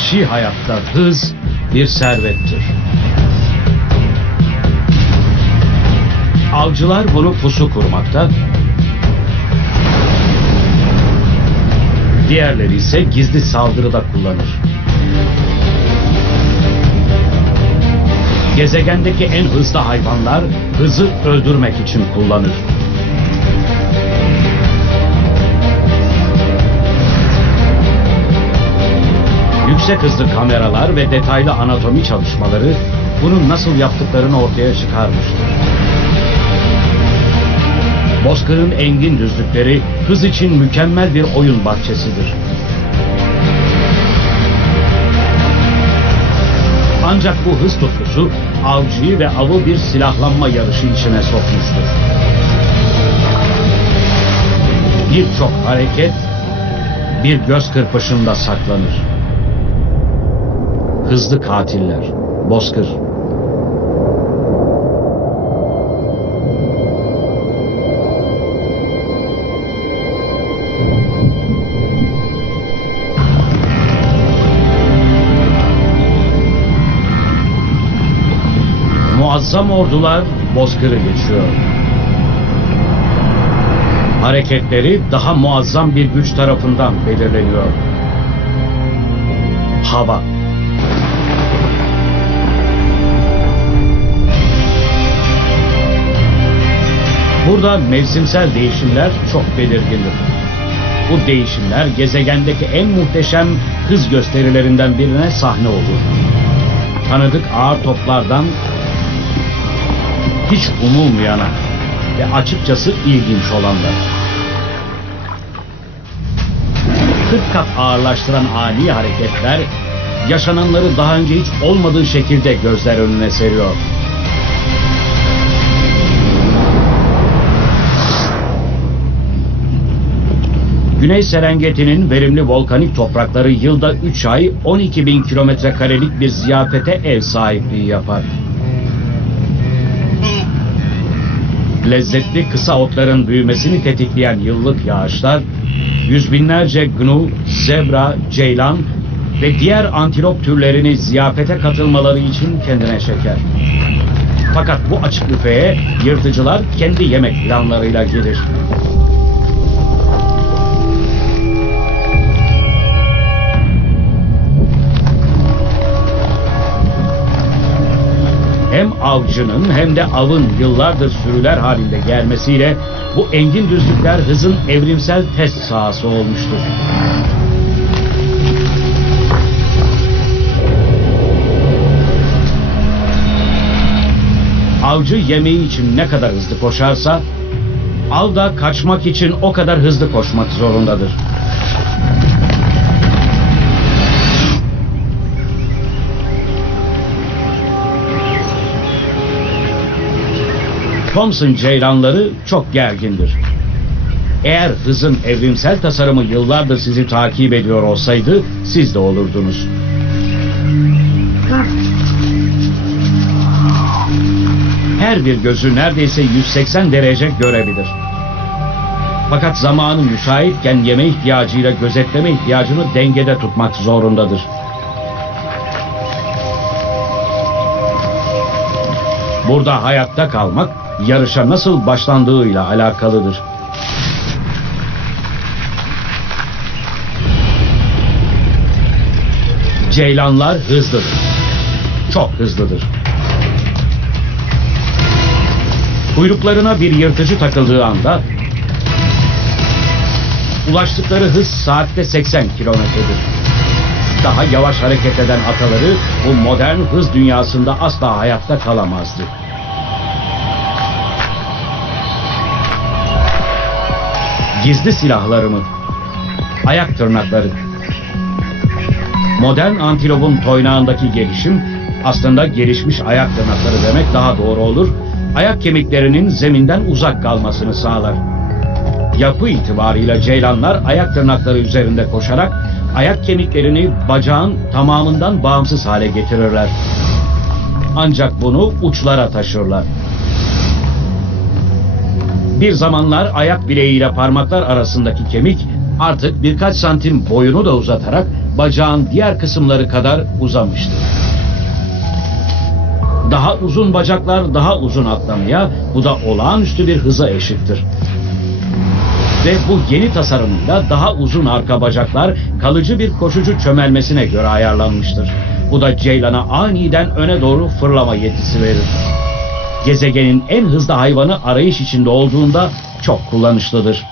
Vahşi hayatta hız bir servettir. Avcılar bunu pusu kurmakta, diğerleri ise gizli saldırıda kullanır. Gezegendeki en hızlı hayvanlar hızı öldürmek için kullanır. Yüksek hızlı kameralar ve detaylı anatomi çalışmaları bunun nasıl yaptıklarını ortaya çıkarmıştır. Bozkır'ın engin düzlükleri hız için mükemmel bir oyun bahçesidir. Ancak bu hız tutkusu avcıyı ve avı bir silahlanma yarışı içine sokmuştur. Birçok hareket bir göz kırpışında saklanır. Hızlı katiller, Bozkır. Muazzam ordular Bozkır'ı geçiyor. Hareketleri daha muazzam bir güç tarafından belirleniyor. Hava. Burada mevsimsel değişimler çok belirgindir. Bu değişimler gezegendeki en muhteşem hız gösterilerinden birine sahne olur. Tanıdık ağır toplardan hiç umulmayana ve açıkçası ilginç olanlar. 40 kat ağırlaştıran ani hareketler yaşananları daha önce hiç olmadığı şekilde gözler önüne seriyor. Güney Serengeti'nin verimli volkanik toprakları yılda 3 ay 12.000 kilometrekarelik bir ziyafete ev sahipliği yapar. Lezzetli kısa otların büyümesini tetikleyen yıllık yağışlar, yüz binlerce gnu, zebra, ceylan ve diğer antilop türlerini ziyafete katılmaları için kendine çeker. Fakat bu açık büfeye yırtıcılar kendi yemek planlarıyla gelir. Hem avcının hem de avın yıllardır sürüler halinde gelmesiyle bu engin düzlükler hızın evrimsel test sahası olmuştur. Avcı yemeği için ne kadar hızlı koşarsa, av da kaçmak için o kadar hızlı koşmak zorundadır. Thomson ceylanları çok gergindir. Eğer hızın evrimsel tasarımı yıllardır sizi takip ediyor olsaydı, siz de olurdunuz. Her bir gözü neredeyse 180 derece görebilir. Fakat zamanı müsaitken yeme ihtiyacıyla gözetleme ihtiyacını dengede tutmak zorundadır. Burada hayatta kalmak, yarışa nasıl başlandığıyla alakalıdır. Ceylanlar hızlıdır. Çok hızlıdır. Kuyruklarına bir yırtıcı takıldığı anda ulaştıkları hız saatte 80 kilometredir. Daha yavaş hareket eden ataları bu modern hız dünyasında asla hayatta kalamazdı. Gizli silahları mı? Ayak tırnakları. Modern antilopun toynağındaki gelişim aslında gelişmiş ayak tırnakları demek daha doğru olur. Ayak kemiklerinin zeminden uzak kalmasını sağlar. Yapı itibarıyla ceylanlar ayak tırnakları üzerinde koşarak ayak kemiklerini bacağın tamamından bağımsız hale getirirler. Ancak bunu uçlara taşırlar. Bir zamanlar ayak bileğiyle parmaklar arasındaki kemik artık birkaç santim boyunu da uzatarak bacağın diğer kısımları kadar uzamıştır. Daha uzun bacaklar daha uzun atlamaya, bu da olağanüstü bir hıza eşittir. Ve bu yeni tasarımıyla daha uzun arka bacaklar kalıcı bir koşucu çömelmesine göre ayarlanmıştır. Bu da ceylana aniden öne doğru fırlama yetisi verir. Gezegenin en hızlı hayvanı arayış içinde olduğunda çok kullanışlıdır.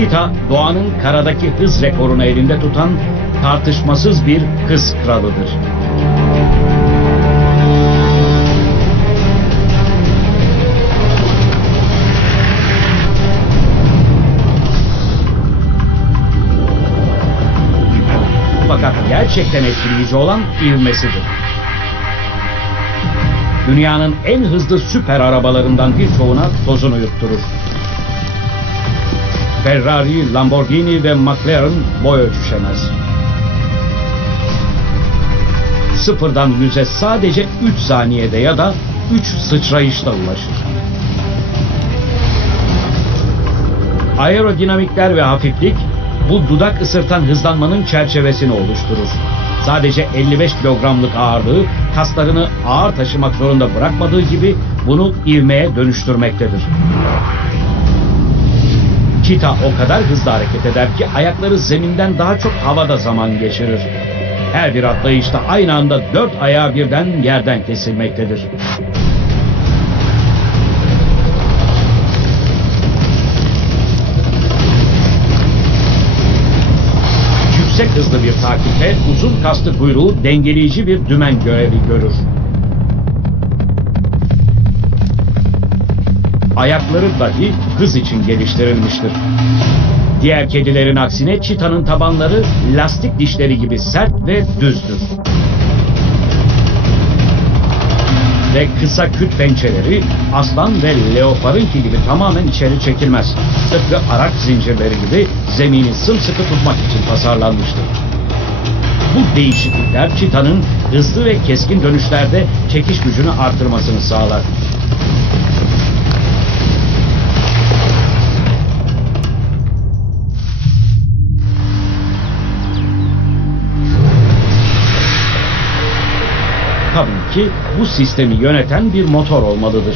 Çita, doğanın karadaki hız rekorunu elinde tutan tartışmasız bir hız kralıdır. Fakat gerçekten etkileyici olan ivmesidir. Dünyanın en hızlı süper arabalarından birçoğuna tozunu yutturur. Ferrari, Lamborghini ve McLaren boy ölçüşemez. Sıfırdan 100'e sadece 3 saniyede ya da 3 sıçrayışta ulaşır. Aerodinamikler ve hafiflik bu dudak ısırtan hızlanmanın çerçevesini oluşturur. Sadece 55 kilogramlık ağırlığı kaslarını ağır taşımak zorunda bırakmadığı gibi bunu ivmeye dönüştürmektedir. Çita o kadar hızlı hareket eder ki ayakları zeminden daha çok havada zaman geçirir. Her bir atlayışta aynı anda 4 ayağı birden yerden kesilmektedir. Yüksek hızlı bir takipte uzun kaslı kuyruğu dengeleyici bir dümen görevi görür. Ayakları dahi hız için geliştirilmiştir. Diğer kedilerin aksine çitanın tabanları lastik dişleri gibi sert ve düzdür. Ve kısa küt pençeleri aslan ve leoparınki gibi tamamen içeri çekilmez. Tıpkı arak zincirleri gibi zemini sımsıkı tutmak için tasarlanmıştır. Bu değişiklikler çitanın hızlı ve keskin dönüşlerde çekiş gücünü artırmasını sağlar. Tabii ki bu sistemi yöneten bir motor olmalıdır.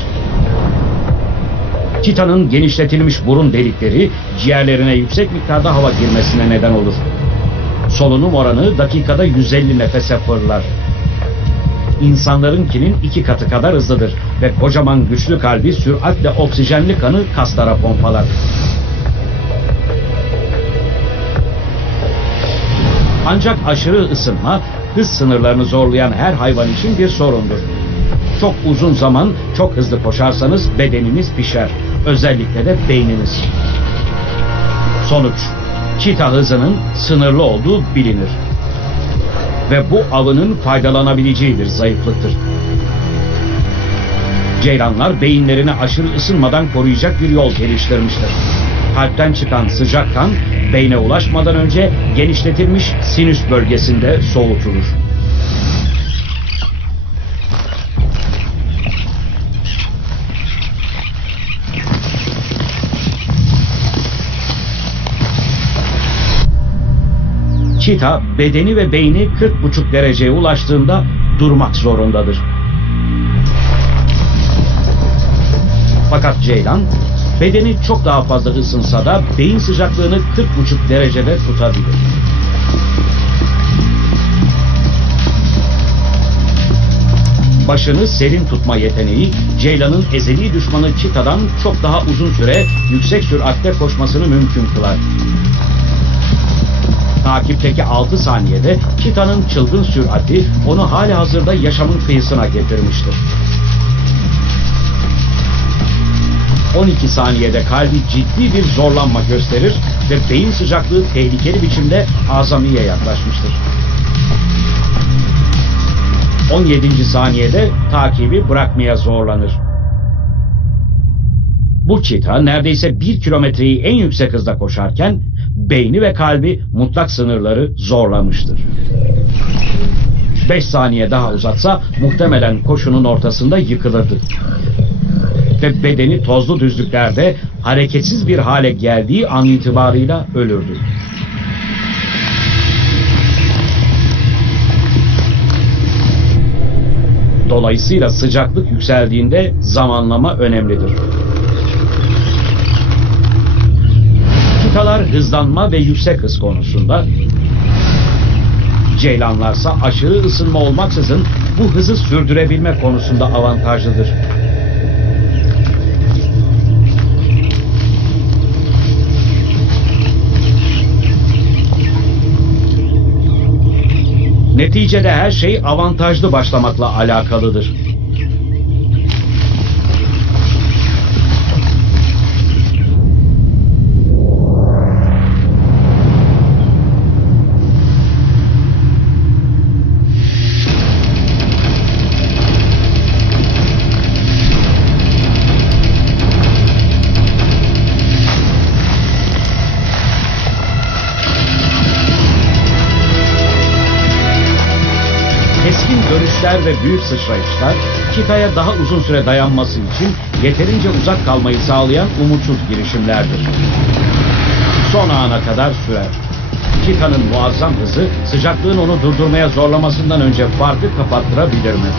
Çitanın genişletilmiş burun delikleri ciğerlerine yüksek miktarda hava girmesine neden olur. Solunum oranı dakikada 150 nefese fırlar. İnsanlarınkinin 2 katı kadar hızlıdır ve kocaman güçlü kalbi süratle oksijenli kanı kaslara pompalar. Ancak aşırı ısınma hız sınırlarını zorlayan her hayvan için bir sorundur. Çok uzun zaman çok hızlı koşarsanız bedeniniz pişer. Özellikle de beyniniz. Sonuç, çita hızının sınırlı olduğu bilinir. Ve bu avının faydalanabileceği bir zayıflıktır. Ceylanlar beyinlerini aşırı ısınmadan koruyacak bir yol geliştirmiştir. Kalpten çıkan sıcak kan beyne ulaşmadan önce genişletilmiş sinüs bölgesinde soğutulur. Çita bedeni ve beyni 40,5 dereceye ulaştığında durmak zorundadır. Fakat ceylan bedeni çok daha fazla ısınsa da beyin sıcaklığını 40,5 derecede tutabilir. Başını serin tutma yeteneği ceylanın ezeli düşmanı çitadan çok daha uzun süre yüksek süratle koşmasını mümkün kılar. Takipteki 6 saniyede çitanın çılgın sürati onu halihazırda yaşamın kıyısına getirmiştir. 12 saniyede kalbi ciddi bir zorlanma gösterir ve beyin sıcaklığı tehlikeli biçimde azamiye yaklaşmıştır. 17. saniyede takibi bırakmaya zorlanır. Bu çita neredeyse 1 kilometreyi en yüksek hızda koşarken beyni ve kalbi mutlak sınırları zorlamıştır. 5 saniye daha uzatsa muhtemelen koşunun ortasında yıkılırdı. Ve bedeni tozlu düzlüklerde hareketsiz bir hale geldiği an itibarıyla ölürdü. Dolayısıyla sıcaklık yükseldiğinde zamanlama önemlidir. Çitalar hızlanma ve yüksek hız konusunda, ceylanlarsa aşırı ısınma olmaksızın bu hızı sürdürebilme konusunda avantajlıdır. Neticede her şey avantajlı başlamakla alakalıdır. Keskin dönüşler ve büyük sıçrayışlar, çitaya daha uzun süre dayanması için yeterince uzak kalmayı sağlayan umutsuz girişimlerdir. Son ana kadar sürer. Çitanın muazzam hızı, sıcaklığın onu durdurmaya zorlamasından önce farkı kapattırabilir mi?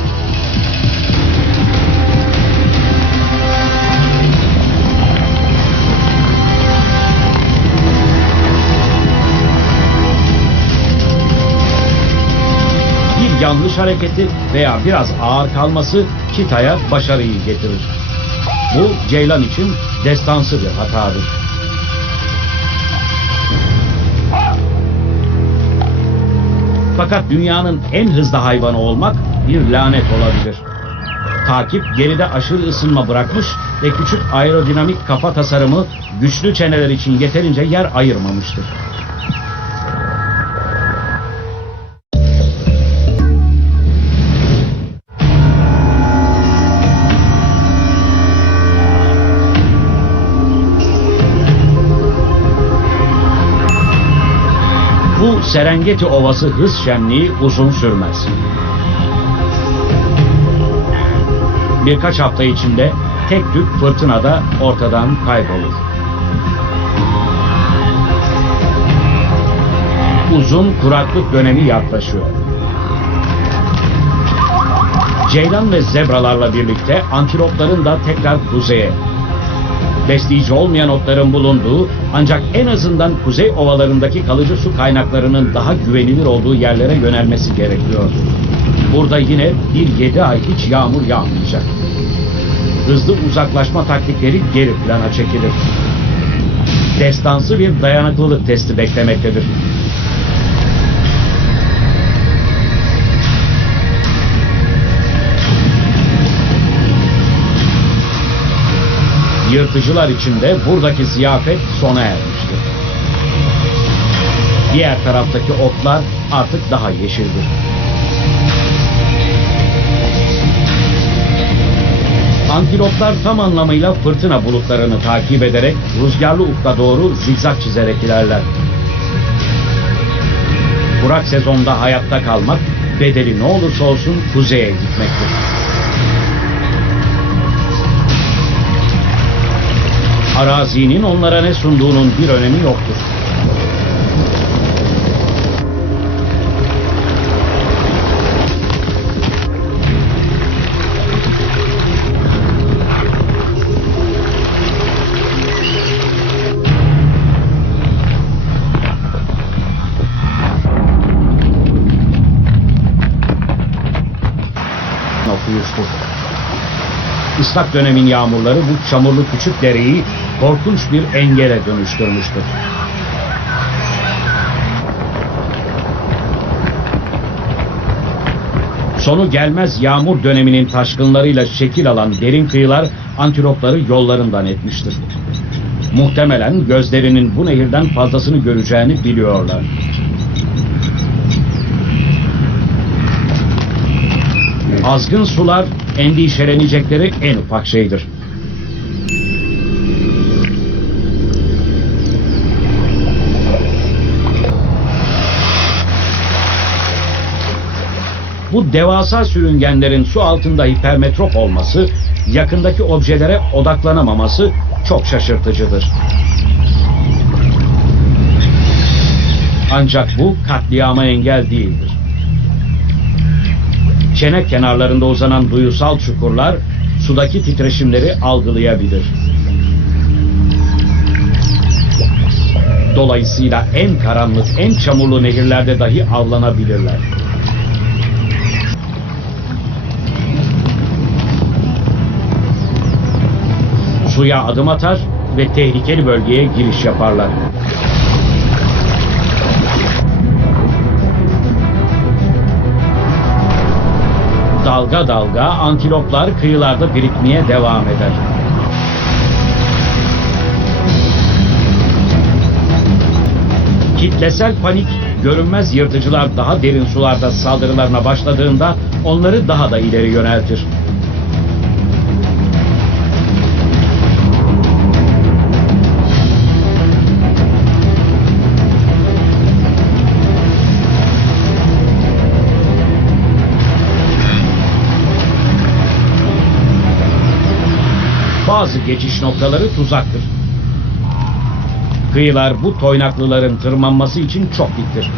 Yanlış hareketi veya biraz ağır kalması çitaya başarıyı getirir. Bu ceylan için destansı bir hatadır. Fakat dünyanın en hızlı hayvanı olmak bir lanet olabilir. Takip geride aşırı ısınma bırakmış ve küçük aerodinamik kafa tasarımı güçlü çeneler için yeterince yer ayırmamıştır. Bu Serengeti Ovası hız şenliği uzun sürmez. Birkaç hafta içinde tek tük fırtınada ortadan kaybolur. Uzun kuraklık dönemi yaklaşıyor. Ceylan ve zebralarla birlikte antilopların da tekrar kuzeye, besleyici olmayan otların bulunduğu ancak en azından kuzey ovalarındaki kalıcı su kaynaklarının daha güvenilir olduğu yerlere yönelmesi gerekiyor. Burada yine bir 7 ay hiç yağmur yağmayacak. Hızlı uzaklaşma taktikleri geri plana çekilir. Destansı bir dayanıklılık testi beklemektedir. Yırtıcılar için de buradaki ziyafet sona ermiştir. Diğer taraftaki otlar artık daha yeşildir. Antiloplar tam anlamıyla fırtına bulutlarını takip ederek rüzgarlı ufka doğru zigzag çizerek ilerler. Kurak sezonda hayatta kalmak, bedeli ne olursa olsun kuzeye gitmektir. Arazinin onlara ne sunduğunun bir önemi yoktur. Islak dönemin yağmurları bu çamurlu küçük dereyi korkunç bir engele dönüştürmüştür. Sonu gelmez yağmur döneminin taşkınlarıyla şekil alan derin kıyılar antilopları yollarından etmiştir. Muhtemelen gözlerinin bu nehirden fazlasını göreceğini biliyorlar. Azgın sular endişelenecekleri en ufak şeydir. Bu devasa sürüngenlerin su altında hipermetrop olması, yakındaki objelere odaklanamaması çok şaşırtıcıdır. Ancak bu katliama engel değildir. Çene kenarlarında uzanan duyusal çukurlar sudaki titreşimleri algılayabilir. Dolayısıyla en karanlık, en çamurlu nehirlerde dahi avlanabilirler. Suya adım atar ve tehlikeli bölgeye giriş yaparlar. Dalga dalga antiloplar kıyılarda birikmeye devam eder. Kitlesel panik, görünmez yırtıcılar daha derin sularda saldırılarına başladığında onları daha da ileri yöneltir. Bazı geçiş noktaları tuzaktır. Kıyılar bu toynaklıların tırmanması için çok diktir.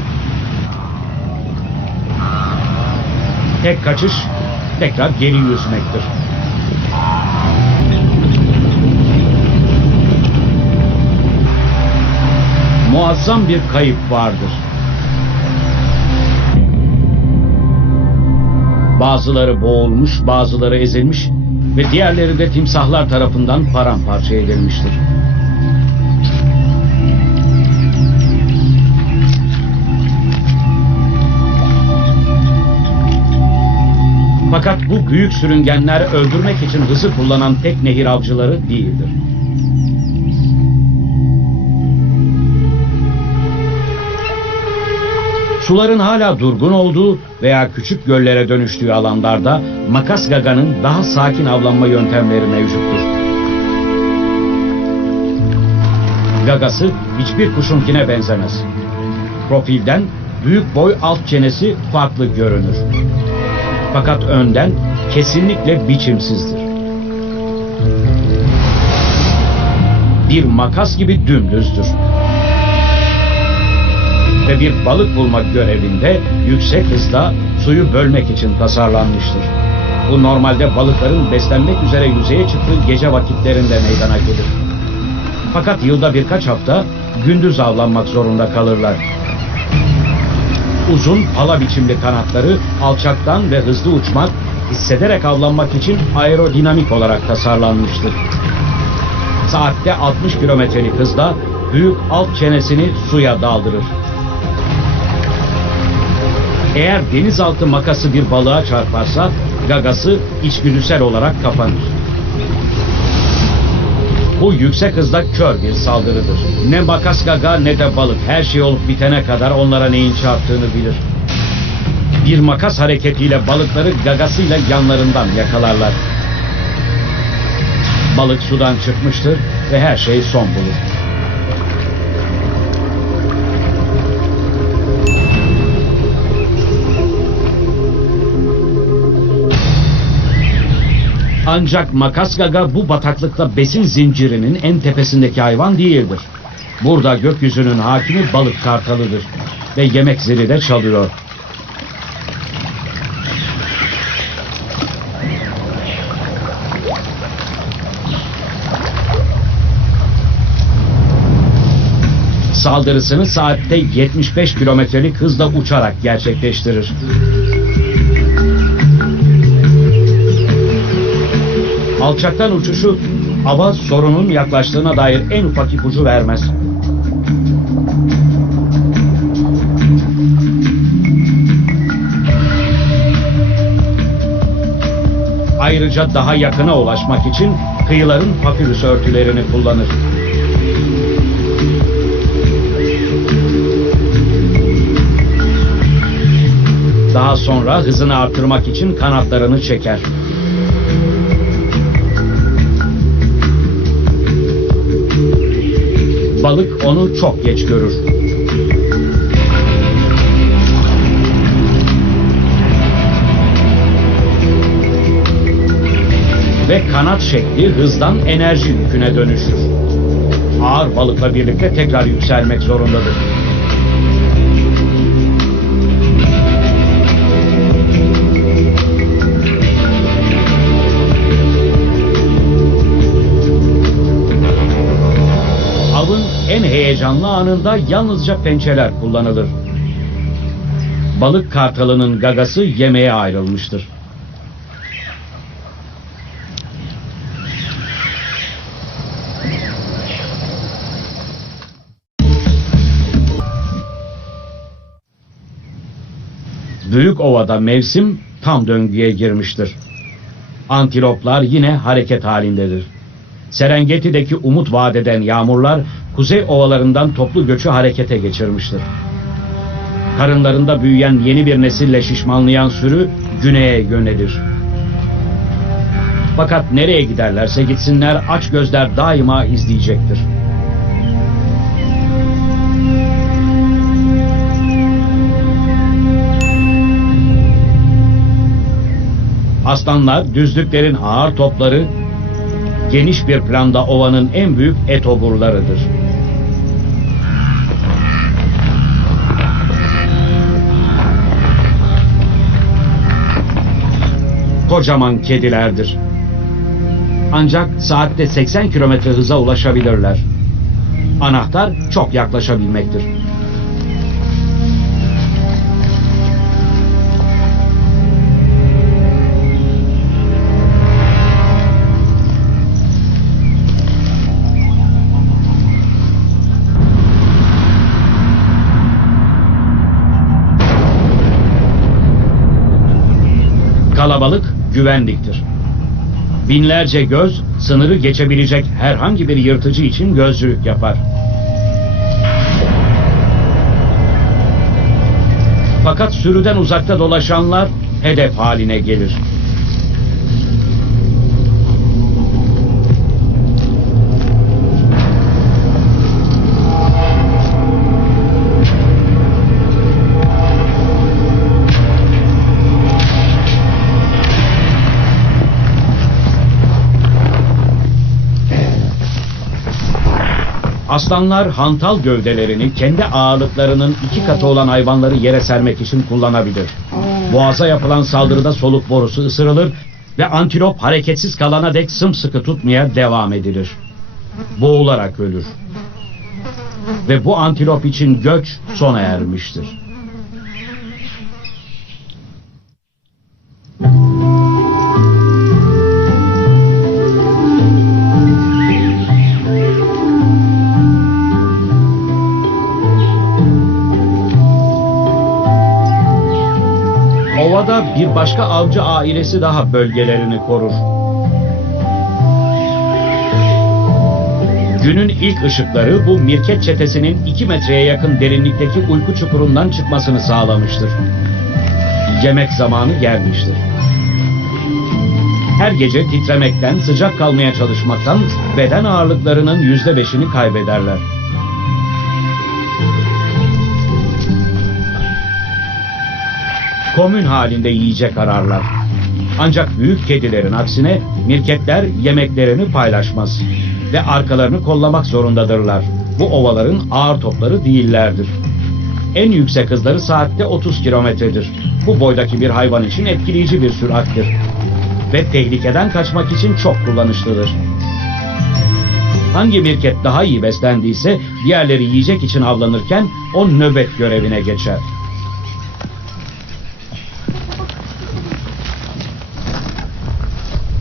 Tek kaçış tekrar geri yüzmektir. Muazzam bir kayıp vardır. Bazıları boğulmuş, bazıları ezilmiş ve diğerleri de timsahlar tarafından paramparça edilmiştir. Fakat bu büyük sürüngenler öldürmek için hızı kullanan tek nehir avcıları değildir. Suların hala durgun olduğu veya küçük göllere dönüştüğü alanlarda makas gaganın daha sakin avlanma yöntemleri mevcuttur. Gagası hiçbir kuşunkine benzemez. Profilden büyük boy alt çenesi farklı görünür. Fakat önden kesinlikle biçimsizdir. Bir makas gibi dümdüzdür. Ve bir balık bulmak görevinde yüksek hızda suyu bölmek için tasarlanmıştır. Bu normalde balıkların beslenmek üzere yüzeye çıktığı gece vakitlerinde meydana gelir. Fakat yılda birkaç hafta gündüz avlanmak zorunda kalırlar. Uzun pala biçimli kanatları alçaktan ve hızlı uçmak, hissederek avlanmak için aerodinamik olarak tasarlanmıştır. Saatte 60 kilometrelik hızla büyük alt çenesini suya daldırır. Eğer denizaltı makası bir balığa çarparsa gagası içgüdüsel olarak kapanır. Bu yüksek hızda kör bir saldırıdır. Ne makas gaga ne de balık her şey olup bitene kadar onlara neyin çarptığını bilir. Bir makas hareketiyle balıkları gagasıyla yanlarından yakalarlar. Balık sudan çıkmıştır ve her şey son bulur. Ancak makas gaga bu bataklıkta besin zincirinin en tepesindeki hayvan değildir. Burada gökyüzünün hakimi balık kartalıdır ve yemek zili de çalıyor. Saldırısını saatte 75 kilometrelik hızla uçarak gerçekleştirir. Alçaktan uçuşu ava sorunun yaklaştığına dair en ufak ipucu vermez. Ayrıca daha yakına ulaşmak için kıyıların papirüs örtülerini kullanır. Daha sonra hızını artırmak için kanatlarını çeker. Balık onu çok geç görür. ve kanat şekli hızdan enerji yüküne dönüşür. Ağır balıkla birlikte tekrar yükselmek zorundadır. Avın en heyecanlı anında yalnızca pençeler kullanılır. Balık kartalının gagası yemeğe ayrılmıştır. Büyük ovada mevsim tam döngüye girmiştir. Antiloplar yine hareket halindedir. Serengeti'deki umut vaat eden yağmurlar kuzey ovalarından toplu göçü harekete geçirmiştir. Karınlarında büyüyen yeni bir nesille şişmanlayan sürü güneye yönelir. Fakat nereye giderlerse gitsinler aç gözler daima izleyecektir. Aslanlar düzlüklerin ağır topları, geniş bir planda ovanın en büyük etoburlarıdır. Kocaman kedilerdir. Ancak saatte 80 kilometre hıza ulaşabilirler. Anahtar çok yaklaşabilmektir. Kalabalık güvenliktir. Binlerce göz sınırı geçebilecek herhangi bir yırtıcı için gözcülük yapar. Fakat sürüden uzakta dolaşanlar hedef haline gelir. Aslanlar hantal gövdelerini kendi ağırlıklarının 2 katı olan hayvanları yere sermek için kullanabilir. Boğaza yapılan saldırıda soluk borusu ısırılır ve antilop hareketsiz kalana dek sımsıkı tutmaya devam edilir. Boğularak ölür. Ve bu antilop için göç sona ermiştir. Ovada bir başka avcı ailesi daha bölgelerini korur. Günün ilk ışıkları bu mirket çetesinin 2 metreye yakın derinlikteki uyku çukurundan çıkmasını sağlamıştır. Yemek zamanı gelmiştir. Her gece titremekten, sıcak kalmaya çalışmaktan beden ağırlıklarının %5'ini kaybederler. Komün halinde yiyecek ararlar. Ancak büyük kedilerin aksine mirketler yemeklerini paylaşmaz ve arkalarını kollamak zorundadırlar. Bu ovaların ağır topları değillerdir. En yüksek hızları saatte 30 kilometredir. Bu boydaki bir hayvan için etkileyici bir sürattir. Ve tehlikeden kaçmak için çok kullanışlıdır. Hangi mirket daha iyi beslendiyse diğerleri yiyecek için avlanırken o nöbet görevine geçer.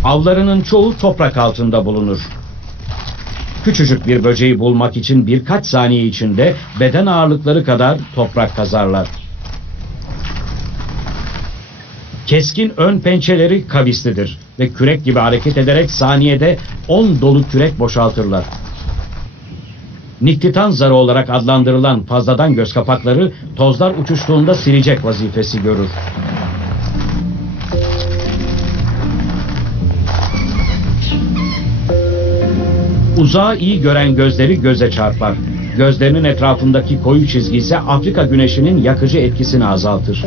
Avlarının çoğu toprak altında bulunur. Küçücük bir böceği bulmak için birkaç saniye içinde beden ağırlıkları kadar toprak kazarlar. Keskin ön pençeleri kavislidir ve kürek gibi hareket ederek saniyede 10 dolu kürek boşaltırlar. Niktitan zarı olarak adlandırılan fazladan göz kapakları tozlar uçuştuğunda silecek vazifesi görür. Uzağı iyi gören gözleri göze çarpar. Gözlerinin etrafındaki koyu çizgi ise Afrika güneşinin yakıcı etkisini azaltır.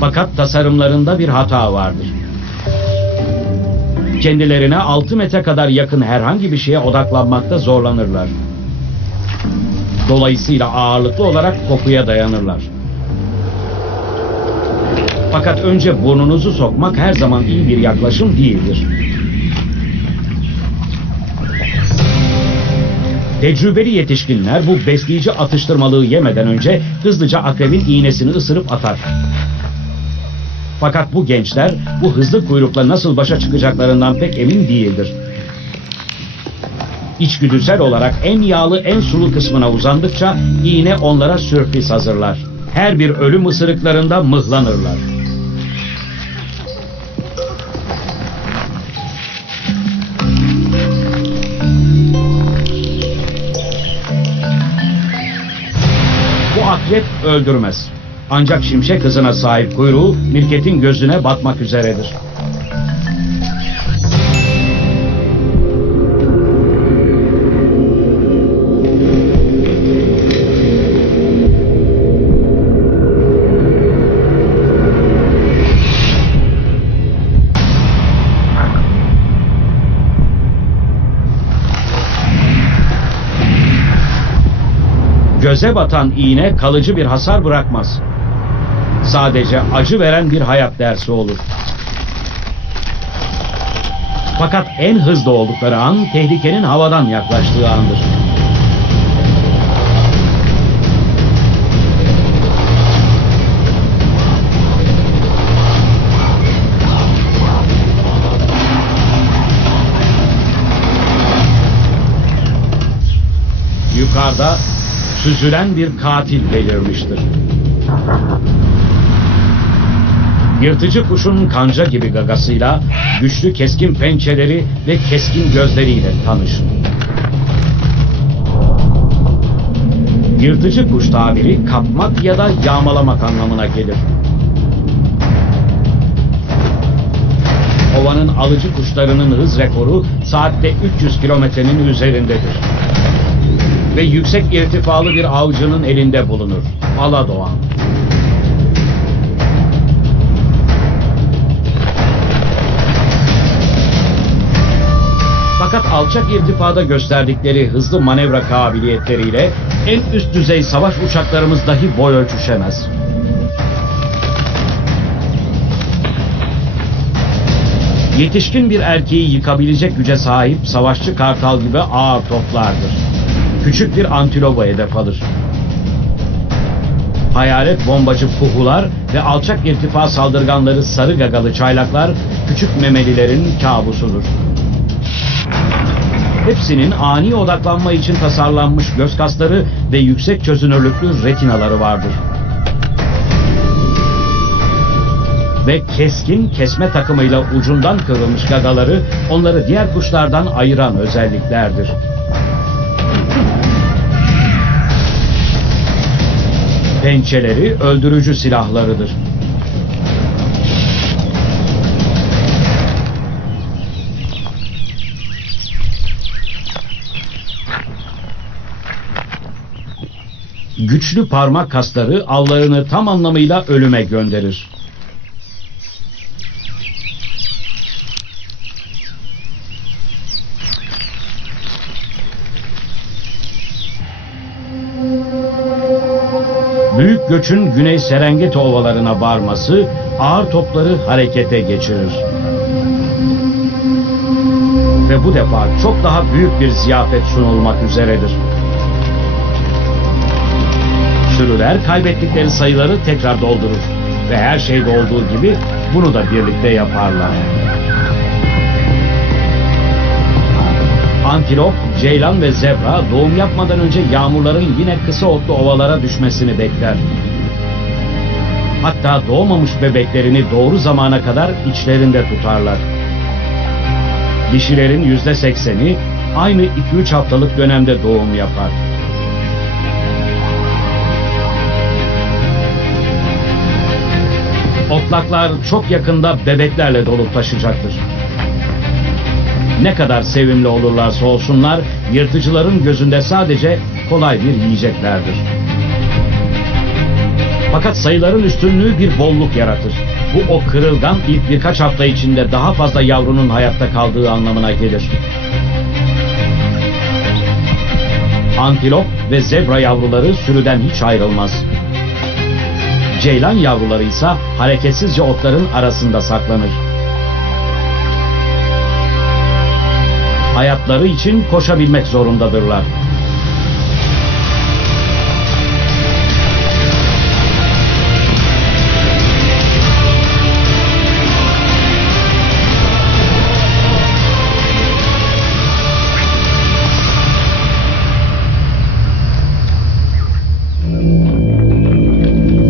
Fakat tasarımlarında bir hata vardır. Kendilerine 6 metre kadar yakın herhangi bir şeye odaklanmakta zorlanırlar. Dolayısıyla ağırlıklı olarak kokuya dayanırlar. Fakat önce burnunuzu sokmak her zaman iyi bir yaklaşım değildir. Tecrübeli yetişkinler bu besleyici atıştırmalığı yemeden önce hızlıca akrebin iğnesini ısırıp atar. Fakat bu gençler bu hızlı kuyrukla nasıl başa çıkacaklarından pek emin değildir. İçgüdüsel olarak en yağlı, en sulu kısmına uzandıkça iğne onlara sürpriz hazırlar. Her bir ölüm ısırıklarında mıhlanırlar. Bu akrep öldürmez. Ancak şimşek hızına sahip kuyruğu Mirket'in gözüne batmak üzeredir. Göze batan iğne kalıcı bir hasar bırakmaz. Sadece acı veren bir hayat dersi olur. Fakat en hızlı oldukları an tehlikenin havadan yaklaştığı andır. Yukarıda süzülen bir katil belirmiştir. Yırtıcı kuşun kanca gibi gagasıyla, güçlü keskin pençeleri ve keskin gözleriyle tanışın. Yırtıcı kuş tabiri kapmak ya da yağmalamak anlamına gelir. Ovanın alıcı kuşlarının hız rekoru saatte 300 kilometrenin üzerindedir. Ve yüksek irtifalı bir avcının elinde bulunur. Aladoğan. Fakat alçak irtifada gösterdikleri hızlı manevra kabiliyetleriyle en üst düzey savaş uçaklarımız dahi boy ölçüşemez. Yetişkin bir erkeği yıkabilecek güce sahip savaşçı kartal gibi ağır toplardır. Küçük bir antilopa hedef alır. Hayalet bombacı puhular ve alçak irtifa saldırganları sarı gagalı çaylaklar küçük memelilerin kabusudur. Hepsinin ani odaklanma için tasarlanmış göz kasları ve yüksek çözünürlüklü retinaları vardır. Ve keskin kesme takımıyla ucundan kıvrılmış gagaları onları diğer kuşlardan ayıran özelliklerdir. Pençeleri öldürücü silahlarıdır. Güçlü parmak kasları avlarını tam anlamıyla ölüme gönderir. Büyük göçün Güney Serengeti ovalarına varması ağır topları harekete geçirir. Ve bu defa çok daha büyük bir ziyafet sunulmak üzeredir. Sürüler kaybettikleri sayıları tekrar doldurur ve her şeyde olduğu gibi bunu da birlikte yaparlar. Antilop, ceylan ve zebra doğum yapmadan önce yağmurların yine kısa otlu ovalara düşmesini bekler. Hatta doğmamış bebeklerini doğru zamana kadar içlerinde tutarlar. Dişilerin %80'i aynı 2-3 haftalık dönemde doğum yapar. Otlaklar çok yakında bebeklerle dolup taşacaktır. Ne kadar sevimli olurlarsa olsunlar, yırtıcıların gözünde sadece kolay bir yiyeceklerdir. Fakat sayıların üstünlüğü bir bolluk yaratır. Bu o kırılgan ilk birkaç hafta içinde daha fazla yavrunun hayatta kaldığı anlamına gelir. Antilop ve zebra yavruları sürüden hiç ayrılmaz. Ceylan yavruları ise hareketsizce otların arasında saklanır. Hayatları için koşabilmek zorundadırlar.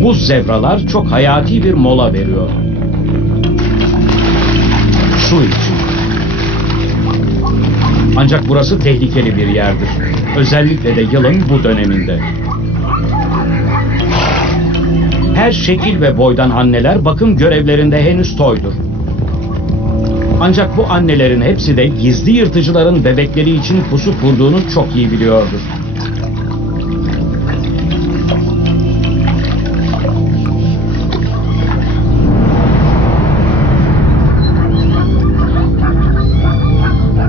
Bu zebralar çok hayati bir mola veriyor. Su için. Ancak burası tehlikeli bir yerdir. Özellikle de yılın bu döneminde. Her şekil ve boydan anneler bakım görevlerinde henüz toydur. Ancak bu annelerin hepsi de gizli yırtıcıların bebekleri için pusu kurduğunu çok iyi biliyordur.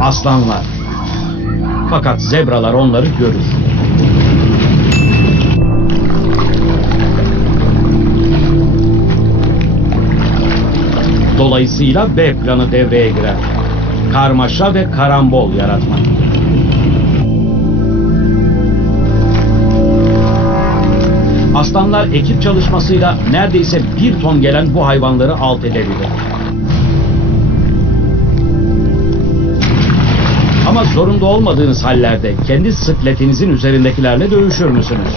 Aslanlar. Fakat zebralar onları görür. Dolayısıyla B planı devreye girer. Karmaşa ve karambol yaratmak. Aslanlar ekip çalışmasıyla neredeyse 1 ton gelen bu hayvanları alt edebilir. Ama zorunda olmadığınız hallerde kendi sıkletinizin üzerindekilerle dövüşür müsünüz?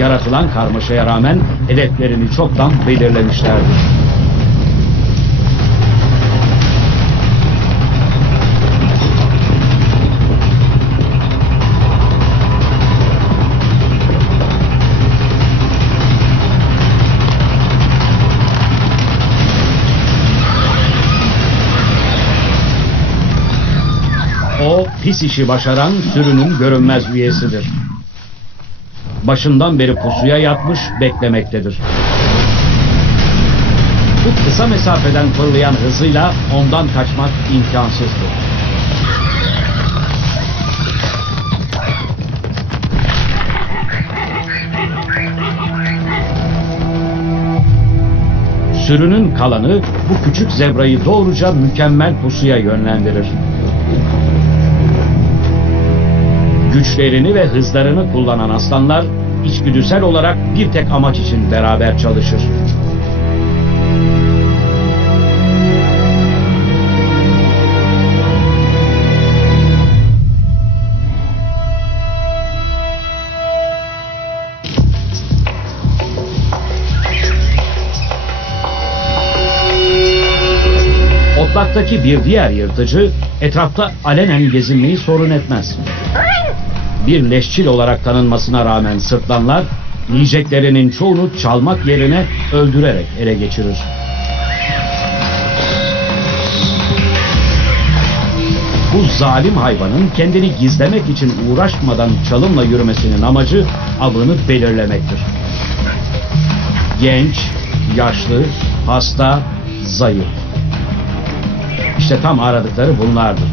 Yaratılan karmaşaya rağmen hedeflerini çoktan belirlemişlerdir. O pis işi başaran sürünün görünmez üyesidir. Başından beri pusuya yatmış beklemektedir. Bu kısa mesafeden fırlayan hızıyla ondan kaçmak imkansızdır. Sürünün kalanı bu küçük zebrayı doğruca mükemmel pusuya yönlendirir. Güçlerini ve hızlarını kullanan aslanlar içgüdüsel olarak bir tek amaç için beraber çalışır. Otlaktaki bir diğer yırtıcı etrafta alenen gezinmeyi sorun etmez. Bir leşçil olarak tanınmasına rağmen sırtlanlar yiyeceklerinin çoğunu çalmak yerine öldürerek ele geçirir. Bu zalim hayvanın kendini gizlemek için uğraşmadan çalımla yürümesinin amacı avını belirlemektir. Genç, yaşlı, hasta, zayıf. İşte tam aradıkları bunlardır.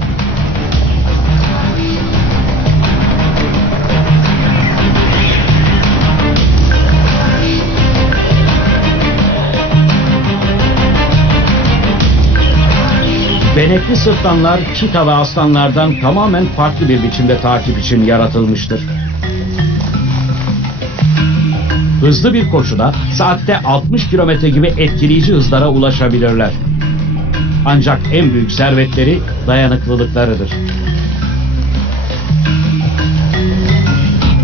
Benekli sırtlanlar çita ve aslanlardan tamamen farklı bir biçimde takip için yaratılmıştır. Hızlı bir koşuda saatte 60 kilometre gibi etkileyici hızlara ulaşabilirler. Ancak en büyük servetleri dayanıklılıklarıdır.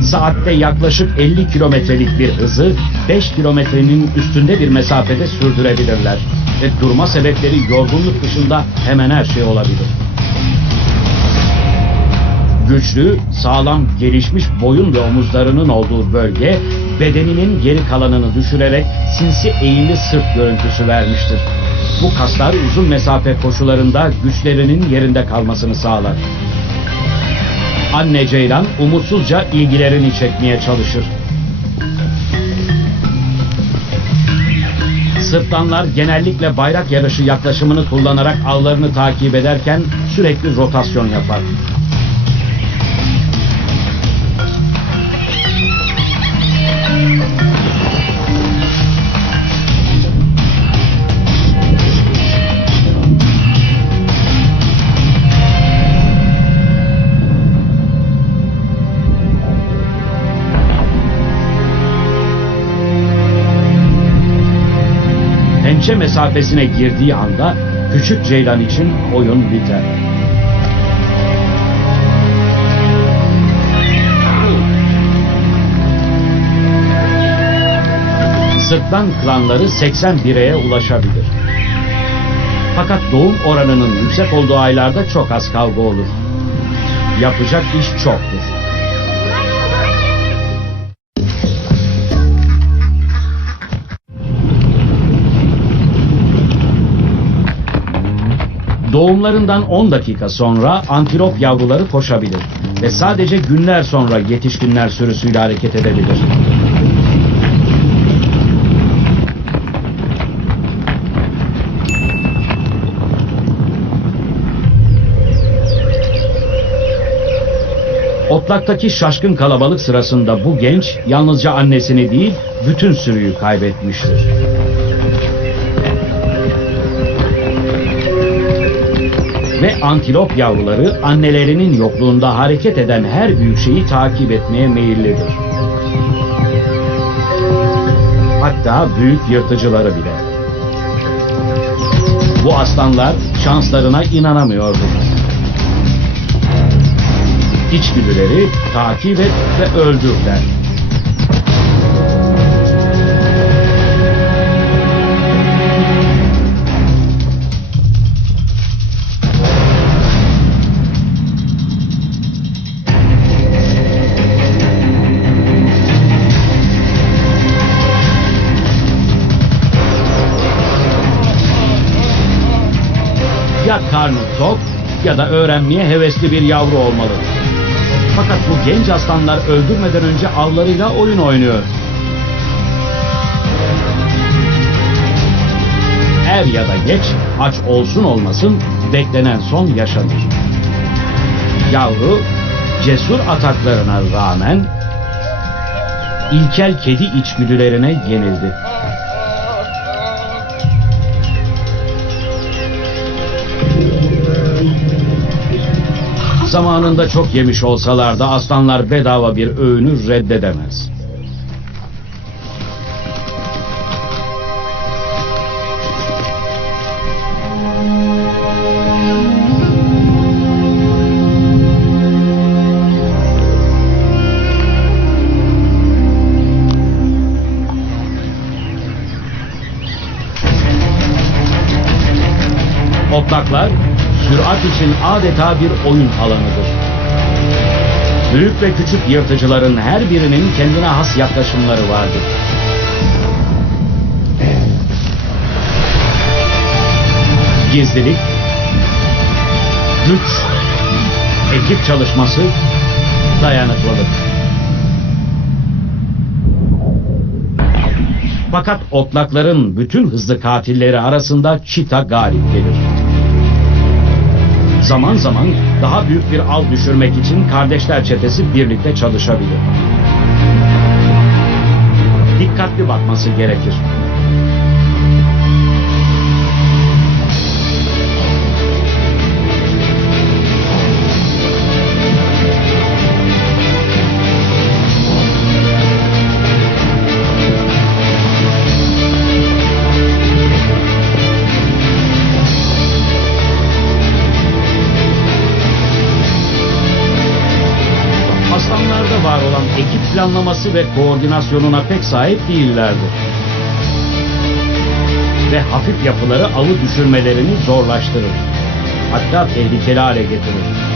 Saatte yaklaşık 50 kilometrelik bir hızı 5 kilometrenin üstünde bir mesafede sürdürebilirler. Ve durma sebepleri yorgunluk dışında hemen her şey olabilir. Güçlü, sağlam, gelişmiş boyun ve omuzlarının olduğu bölge bedeninin geri kalanını düşürerek sinsi eğimli sırt görüntüsü vermiştir. Bu kaslar uzun mesafe koşularında güçlerinin yerinde kalmasını sağlar. Anne ceylan umutsuzca ilgilerini çekmeye çalışır. Sırtlanlar genellikle bayrak yarışı yaklaşımını kullanarak avlarını takip ederken sürekli rotasyon yapar. Pençe mesafesine girdiği anda küçük ceylan için oyun biter. Sırtlan klanları 80 bireye ulaşabilir. Fakat doğum oranının yüksek olduğu aylarda çok az kavga olur. Yapacak iş çoktur. Doğumlarından 10 dakika sonra antilop yavruları koşabilir ve sadece günler sonra yetişkinler sürüsüyle hareket edebilir. Otlaktaki şaşkın kalabalık sırasında bu genç yalnızca annesini değil bütün sürüyü kaybetmiştir. Ve antilop yavruları annelerinin yokluğunda hareket eden her büyük şeyi takip etmeye meyillidir. Hatta büyük yırtıcıları bile. Bu aslanlar şanslarına inanamıyordu. İçgüdüleri takip et ve öldür der. Ya karnı tok ya da öğrenmeye hevesli bir yavru olmalı. Fakat bu genç aslanlar öldürmeden önce avlarıyla oyun oynuyor. Er ya da geç, aç olsun olmasın beklenen son yaşanır. Yavru, cesur ataklarına rağmen ilkel kedi içgüdülerine yenildi. Zamanında çok yemiş olsalar da aslanlar bedava bir öğünü reddedemez. Otlaklar sürat için adeta bir oyun alanıdır. Büyük ve küçük yırtıcıların her birinin kendine has yaklaşımları vardır. Gizlilik, güç, ekip çalışması, dayanıklılık. Fakat otlakların bütün hızlı katilleri arasında çita galip gelir. Zaman zaman daha büyük bir av düşürmek için kardeşler çetesi birlikte çalışabilir. Dikkatli bakması gerekir. Aslanlarda var olan ekip planlaması ve koordinasyonuna pek sahip değillerdir. Ve hafif yapıları avı düşürmelerini zorlaştırır. Hatta tehlikeli hale getirir.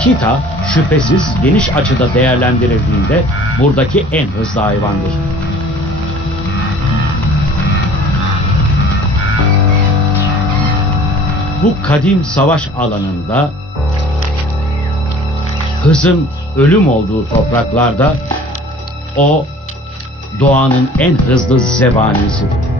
Çita şüphesiz geniş açıda değerlendirildiğinde buradaki en hızlı hayvandır. Bu kadim savaş alanında hızın ölüm olduğu topraklarda o doğanın en hızlı zebanisidir.